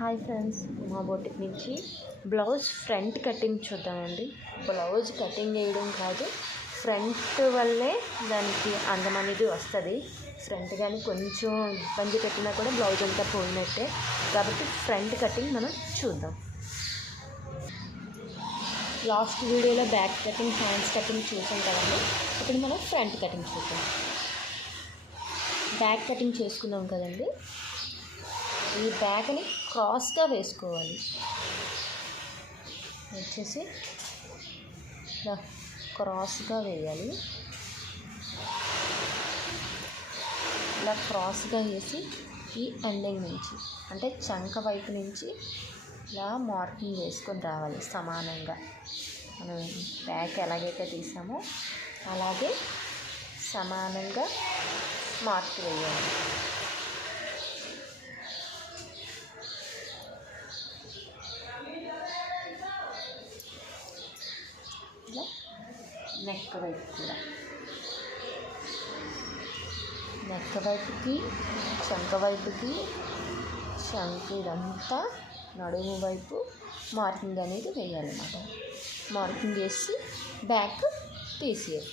Hi friends, మా boutique నుంచి blouse front cutting చూద్దామండి. బ్లౌజ్ కటింగ్ వేయడం కాదు, ఫ్రంట్ వల్లే దానికి అందం అనేది వస్తుంది. ఫ్రంట్ కానీ కొంచెం ఇబ్బంది పెట్టినా కూడా బ్లౌజ్ అంతా పోయినట్టే. కాబట్టి ఫ్రంట్ కటింగ్ మనం చూద్దాం. లాస్ట్ వీడియోలో బ్యాక్ కటింగ్, హ్యాండ్స్ కటింగ్ చూసాం కదండి. ఇప్పుడు మనం ఫ్రంట్ కటింగ్ చూద్దాం. బ్యాక్ కటింగ్ చేసుకున్నాం కదండి. ఈ బ్యాక్ని క్రాస్గా వేసుకోవాలి. వచ్చేసి ఇలా క్రాస్గా వేయాలి. ఇలా క్రాస్గా వేసి ఈ ఎండింగ్ నుంచి అంటే చంక వైపు నుంచి ఇలా మార్కింగ్ వేసుకొని రావాలి సమానంగా. మనం బ్యాక్ ఎలాగైతే తీసామో అలాగే సమానంగా మార్క్ వేయాలి. ఇలా నెక్ వైపు కూడా, నెక్ వైపుకి చంక వైపుకి ఇదంతా నడుము వైపు మార్కింగ్ అనేది వేయాలన్నమాట. మార్కింగ్ వేసి బ్యాక్ తీసేయాలి.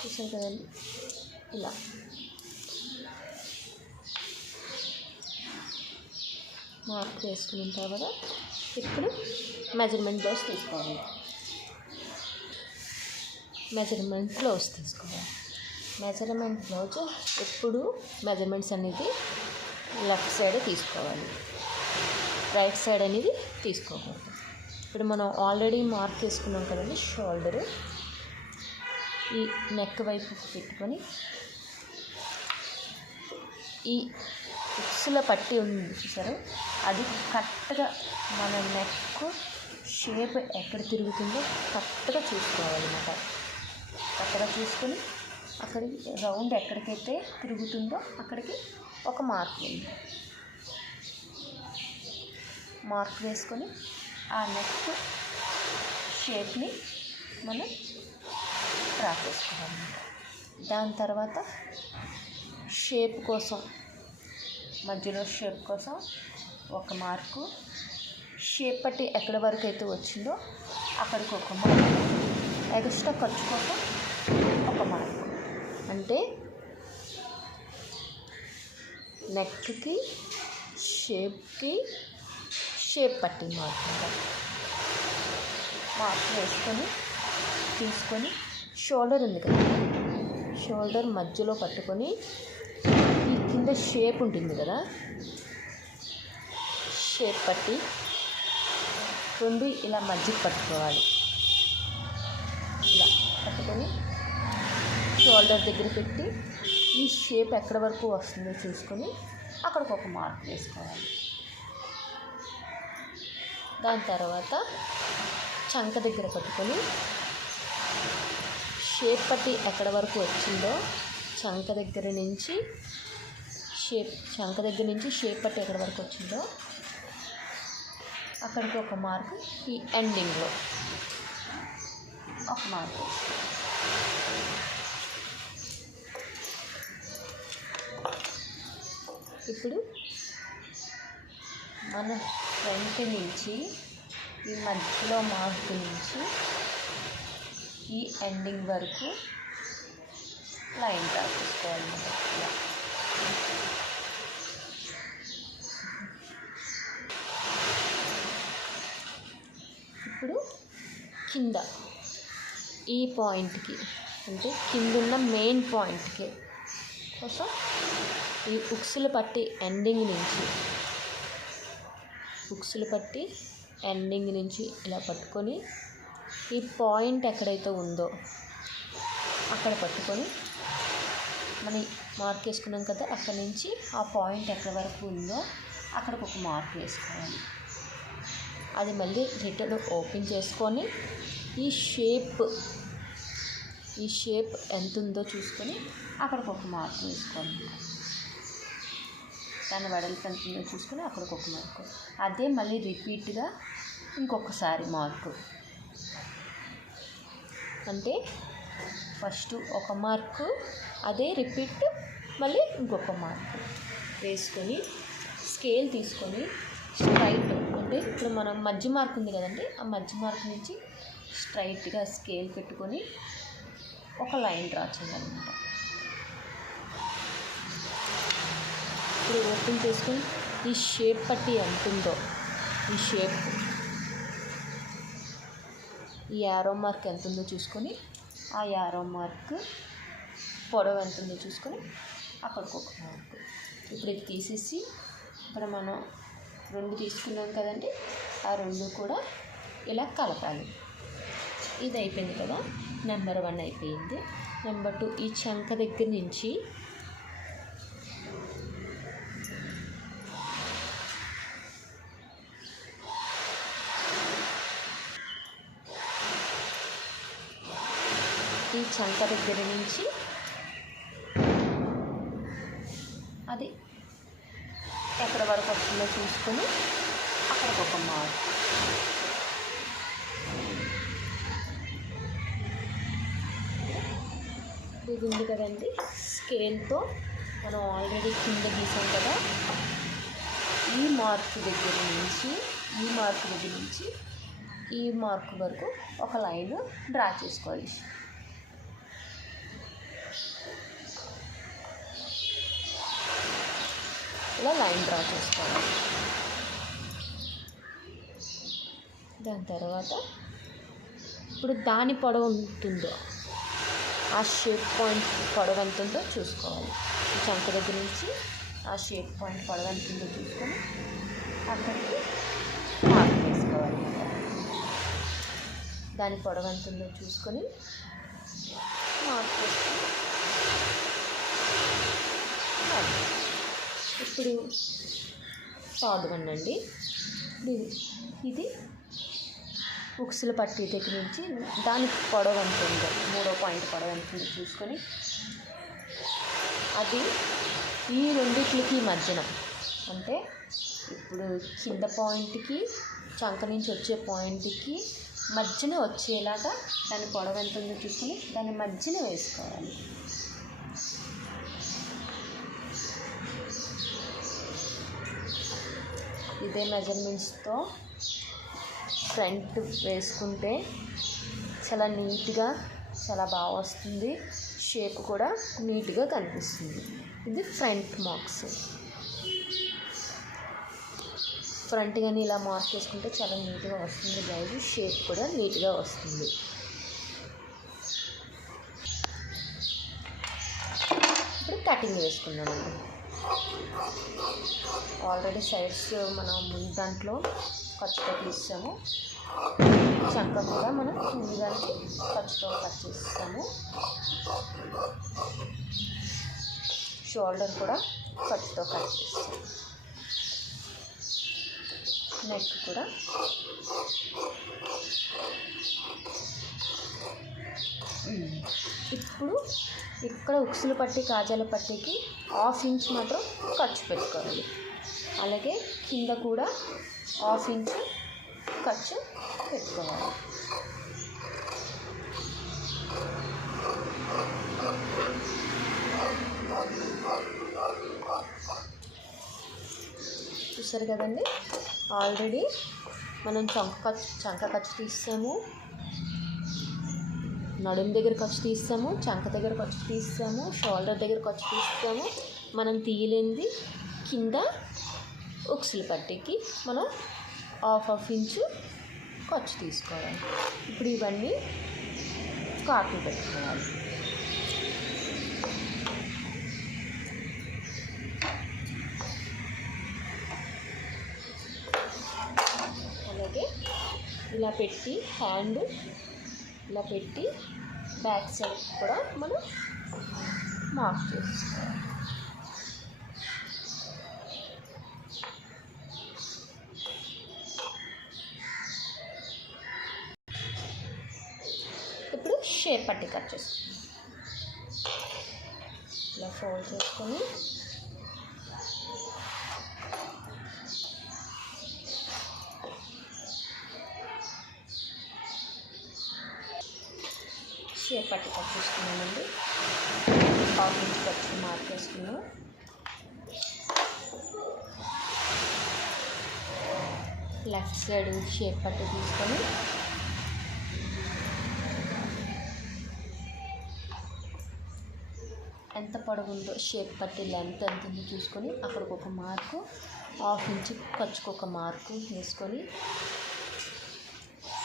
చూసాం కదండి. ఇలా మార్క్ వేసుకున్న తర్వాత ఇప్పుడు మెజర్మెంట్ బ్లౌజ్ తీసుకోవాలి. మెజర్మెంట్ బ్లౌజ్ ఎప్పుడు మెజర్మెంట్స్ అనేది లెఫ్ట్ సైడ్ తీసుకోవాలి, రైట్ సైడ్ అనేది తీసుకోకూడదు. ఇప్పుడు మనం ఆల్రెడీ మార్క్ వేసుకున్నాం కదండి. షోల్డరు ఈ నెక్ వైపు పెట్టుకొని ఈ ఉక్సుల పట్టి ఉంది చూసారు, అది కరెక్ట్గా మన నెక్ షేప్ ఎక్కడ తిరుగుతుందో కరెక్ట్గా చూసుకోవాలన్నమాట. కరెక్ట్గా చూసుకొని అక్కడికి రౌండ్ ఎక్కడికైతే తిరుగుతుందో అక్కడికి ఒక మార్క్ వేసుకొని ఆ నెక్ షేప్ని మనం డ్రా చేసుకోవాలన్నమాట. దాని తర్వాత మధ్యలో షేప్ కోసం ఒక మార్కు, షేప్ పట్టి ఎక్కడి వరకు అయితే వచ్చిందో అక్కడికి ఒక మార్కు, ఎక్స్ట్రా ఖర్చు కోసం ఒక మార్కు. అంటే నెక్కి షేప్కి షేప్ పట్టి మార్క్ వేసుకొని తీసుకొని షోల్డర్ ఉంది కదా, షోల్డర్ మధ్యలో పట్టుకొని ఈ కింద షేప్ ఉంటుంది కదా, షేప్ పట్టి రెండు ఇలా మధ్యకి పట్టుకోవాలి. ఇలా పట్టుకొని షోల్డర్ దగ్గర పెట్టి ఈ షేప్ ఎక్కడి వరకు వస్తుందో చూసుకొని అక్కడికి ఒక మార్క్ వేసుకోవాలి. దాని తర్వాత చంక దగ్గర పట్టుకొని షేప్ పట్టి ఎక్కడి వరకు వచ్చిందో చంక దగ్గర నుంచి షేప్ పట్టి ఎక్కడి వరకు వచ్చిందో అక్కడికి ఒక మార్కు, ఈ ఎండింగ్లో ఒక మార్కు. ఇప్పుడు మన ఫ్రంట్ నుంచి ఈ మధ్యలో మార్కు నుంచి ఈ ఎండింగ్ వరకు లైన్ డ్రా చేసుకోవాలి. ఇప్పుడు కింద ఈ పాయింట్కి అంటే కిందున్న మెయిన్ పాయింట్కి కోసం ఈ ఉక్సుల పట్టి ఎండింగ్ నుంచి ఇలా పట్టుకొని ఈ పాయింట్ ఎక్కడైతే ఉందో అక్కడ పట్టుకొని మనం మార్క్ వేసుకున్నాం కదా, అక్కడ నుంచి ఆ పాయింట్ ఎక్కడి వరకు ఉందో అక్కడికి ఒక మార్క్ వేసుకోవాలి. అది మళ్ళీ రిటర్న్ ఓపెన్ చేసుకొని ఈ షేప్ ఎంత ఉందో చూసుకొని అక్కడికి ఒక మార్క్ వేసుకోవాలి. దాని వెడల్పు ఎంత ఉందో చూసుకొని అక్కడికి ఒక మార్కు. అదే మళ్ళీ రిపీట్గా ఇంకొకసారి మార్కు. అంటే ఫస్ట్ ఒక మార్కు, అదే రిపీట్ మళ్ళీ ఇంకొక మార్క్ వేసుకొని స్కేల్ తీసుకొని స్ట్రైట్ అంటే ఇప్పుడు మనం మధ్య మార్క్ ఉంది కదండి, ఆ మధ్య మార్క్ నుంచి స్ట్రైట్గా స్కేల్ పెట్టుకొని ఒక లైన్ డ్రా చేయాలన్నమాట. ఇప్పుడు ఓపెన్ చేసుకొని ఈ షేప్ పట్టి ఎంత ఉందో ఈ షేప్, ఈ యారో మార్క్ ఎంత ఉందో చూసుకొని ఆ యారో మార్క్ పొడవు ఎంత ఉందో చూసుకొని అక్కడికి ఒక మార్క్. ఇప్పుడు ఇది తీసేసి ఇక్కడ మనం 2 తీసుకున్నాం కదండి, ఆ 2 కూడా ఇలా కలపాలి. ఇది అయిపోయింది కదా, నెంబర్ 1 అయిపోయింది. నెంబర్ 2 ఈ చంక దగ్గర నుంచి అది ఎక్కడ వరకు వస్తుందో చూసుకొని అక్కడికి ఒక మార్క్. ఇది ఉంది కదండి, స్కేల్తో మనం ఆల్రెడీ కింద గీసాం కదా, ఈ మార్క్ దగ్గర నుంచి ఈ మార్క్ వరకు ఒక లైన్ డ్రా చేసుకోవాలి. ఇలా లైన్ డ్రా చేసుకోవాలి. దాని తర్వాత ఇప్పుడు దాని పొడవు ఉంటుందో ఆ షేప్ పాయింట్ పొడవు ఎంత ఉందో చూసుకోవాలి. ఈ చంక దగ్గర నుంచి ఆ షేప్ పాయింట్ పొడవు ఎంత ఉందో చూసుకొని అక్కడికి మార్క్ వేసుకోవాలి. దాని పొడవు ఎంత ఉందో చూసుకొని మార్క్ వేసుకొని ఇప్పుడు థర్డ్ వన్ అండి, ఇది ఉక్సుల పట్టి దగ్గర నుంచి దానికి పొడవు ఎంత ఉందో, 3వ పాయింట్ పొడవు ఎంత ఉందో చూసుకొని అది ఈ రెండిట్లకి మధ్యన, అంటే ఇప్పుడు కింద పాయింట్కి చంక నుంచి వచ్చే పాయింట్కి మధ్యన వచ్చేలాగా దాని పొడవు ఎంత ఉందో చూసుకొని దాని మధ్యన వేసుకోవాలి. ఇదే మెజర్మెంట్స్తో ఫ్రంట్ వేసుకుంటే చాలా నీట్గా చాలా బాగా వస్తుంది, షేప్ కూడా నీట్గా కనిపిస్తుంది. ఇది ఫ్రంట్ మార్క్స్. ఫ్రంట్ కానీ ఇలా మార్క్ చేసుకుంటే చాలా నీట్గా వస్తుంది బ్లౌజ్, షేప్ కూడా నీట్గా వస్తుంది. ఇప్పుడు కటింగ్ వేసుకున్నామండి. ఆల్రెడీ సైడ్స్ మనం ముందు దాంట్లో ఖర్చుతో తీసాము, చంక కూడా మనం ముందుగానే ఖర్చుతో కట్ చేస్తాము, షోల్డర్ కూడా ఖర్చుతో కట్ చేస్తాము, నెక్ కూడా ఇప్పుడు ఇక్కడ ఉక్సులు పట్టి కాజాల పట్టికి 1/2 ఇంచ్ మాత్రం ఖర్చు పెట్టుకోవాలి. అలాగే కింద కూడా 1/2 ఇంచ్ ఖర్చు పెట్టుకోవాలి. చూసారు కదండి, ఆల్రెడీ మనం చంక ఖర్చు తీసాము, నడుము దగ్గర ఖర్చు తీస్తాము, చంక దగ్గర ఖర్చు తీస్తాము, షోల్డర్ దగ్గర ఖర్చు తీస్తాము. మనం తీయలేనిది కింద ఉక్సులు పట్టికి మనం 1/2 ఇంచు ఖర్చు తీసుకోవాలి. ఇప్పుడు ఇవన్నీ కాట్లు పెట్టుకోవాలి. అలాగే ఇలా పెట్టి హ్యాండ్ ఇలా పెట్టి బ్యాక్ సైడ్ కూడా మనం మార్క్ చేసుకోవాలి. ఇప్పుడు షేప్ పట్టి కట్ చేసుకుంటాం. ఇలా ఫోల్డ్ చేసుకొని షేప్ పట్టి కట్ చేసుకున్నామండి. హాఫ్ ఇంచ్ ఖర్చుకు మార్క్ వేసుకున్నాం. లెఫ్ట్ సైడ్ షేప్ పట్టి తీసుకొని ఎంత పొడవు ఉందో షేప్ పట్టి లెంత్ ఎంత ఉందో చూసుకొని అక్కడికి ఒక మార్కు, హాఫ్ ఇంచ్ ఖర్చుకు ఒక మార్కు వేసుకొని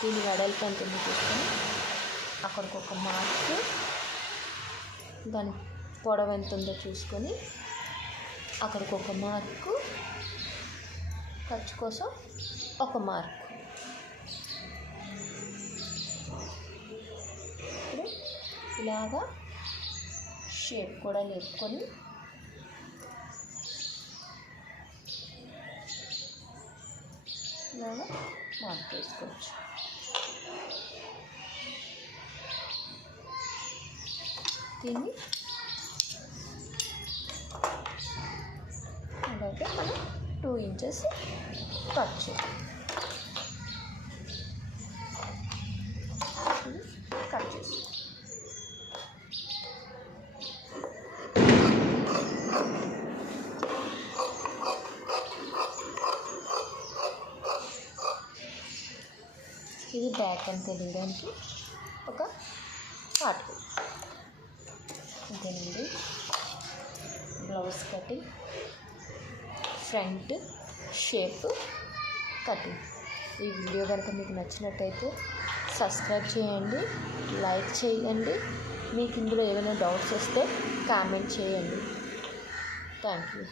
దీని వెడల్పు ఎంత ఉందో చూసుకొని అక్కడికి ఒక మార్కు, దాని పొడవు ఎంత ఉందో చూసుకొని అక్కడికి ఒక మార్కు, ఖర్చు కోసం ఒక మార్కు. ఇప్పుడు ఇలాగా షేప్ కూడా లేపుకొని ఇలాగా మార్క్ వేసుకోవచ్చు. దీన్ని అలాగే మనం 2 ఇంచెస్ కట్ చేయాలి. కట్ చేసి ఇది బ్యాక్ అని తెలియడానికి ఒక పార్ట్. అంతేనండి, blouse cutting, front shape cutting. ఈ వీడియో కనుక మీకు నచ్చినట్టయితే సబ్స్క్రైబ్ చేయండి, లైక్ చేయండి. మీకు ఇందులో ఏమైనా డౌట్స్ వస్తే కామెంట్ చేయండి. Thank you.